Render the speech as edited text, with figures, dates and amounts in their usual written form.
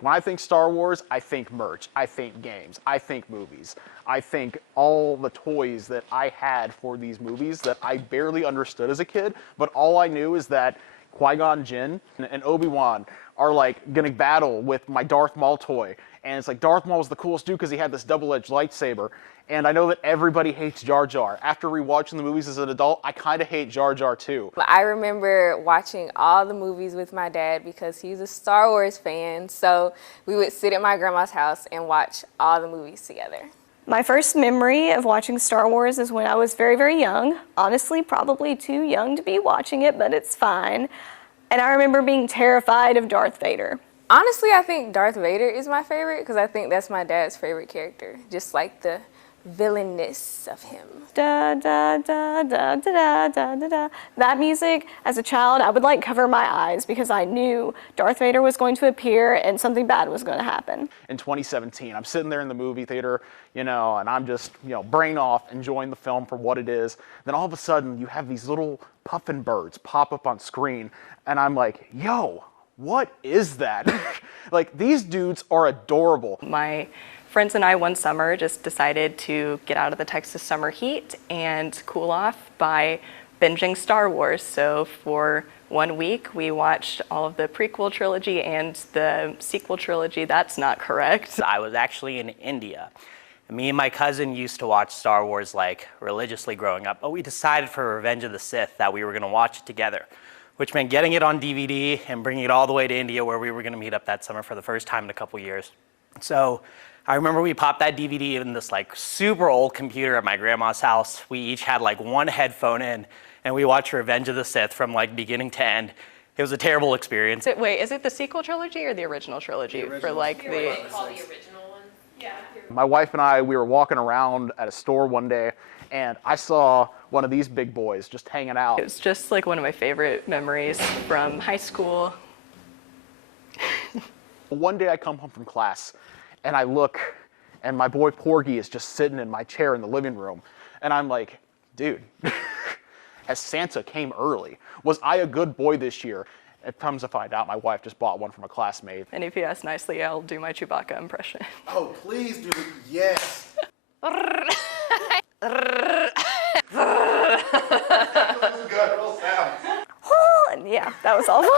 When I think Star Wars, I think merch, I think games, I think movies. I think all the toys that I had for these movies that I barely understood as a kid, but all I knew is that Qui-Gon Jinn and Obi-Wan are like gonna battle with my Darth Maul toy. And it's like Darth Maul was the coolest dude because he had this double-edged lightsaber. And I know that everybody hates Jar Jar. After rewatching the movies as an adult, I kind of hate Jar Jar too. I remember watching all the movies with my dad because he's a Star Wars fan. So we would sit at my grandma's house and watch all the movies together. My first memory of watching Star Wars is when I was very, very young. Honestly, probably too young to be watching it, but it's fine. And I remember being terrified of Darth Vader. Honestly, I think Darth Vader is my favorite because I think that's my dad's favorite character. Just like the villainness of him. Da, da, da, da, da, da, da, da. That music, as a child, I would like cover my eyes because I knew Darth Vader was going to appear and something bad was going to happen. In 2017, I'm sitting there in the movie theater, and I'm just, brain off, enjoying the film for what it is. Then all of a sudden, you have these little puffin birds pop up on screen, and I'm like, yo, what is that? Like, these dudes are adorable. My friends and I one summer just decided to get out of the Texas summer heat and cool off by binging Star Wars. So for 1 week, we watched all of the prequel trilogy and the sequel trilogy. That's not correct. I was actually in India. Me and my cousin used to watch Star Wars religiously growing up, but we decided for Revenge of the Sith that we were gonna watch it together, which meant getting it on DVD and bringing it all the way to India where we were gonna meet up that summer for the first time in a couple years. So I remember we popped that DVD in this super old computer at my grandma's house. We each had one headphone in, and we watched Revenge of the Sith from beginning to end. It was a terrible experience. Wait, is it the sequel trilogy or the original trilogy? The for original. the Call the original one. Yeah. My wife and I, we were walking around at a store one day, and I saw one of these big boys just hanging out. It was just one of my favorite memories from high school. One day I come home from class, and I look, and my boy Porgy is just sitting in my chair in the living room. And I'm like, dude, as Santa came early, was I a good boy this year? It comes to find out my wife just bought one from a classmate. And if you ask nicely, I'll do my Chewbacca impression. Oh, please do. Yes. Yeah, that was awful.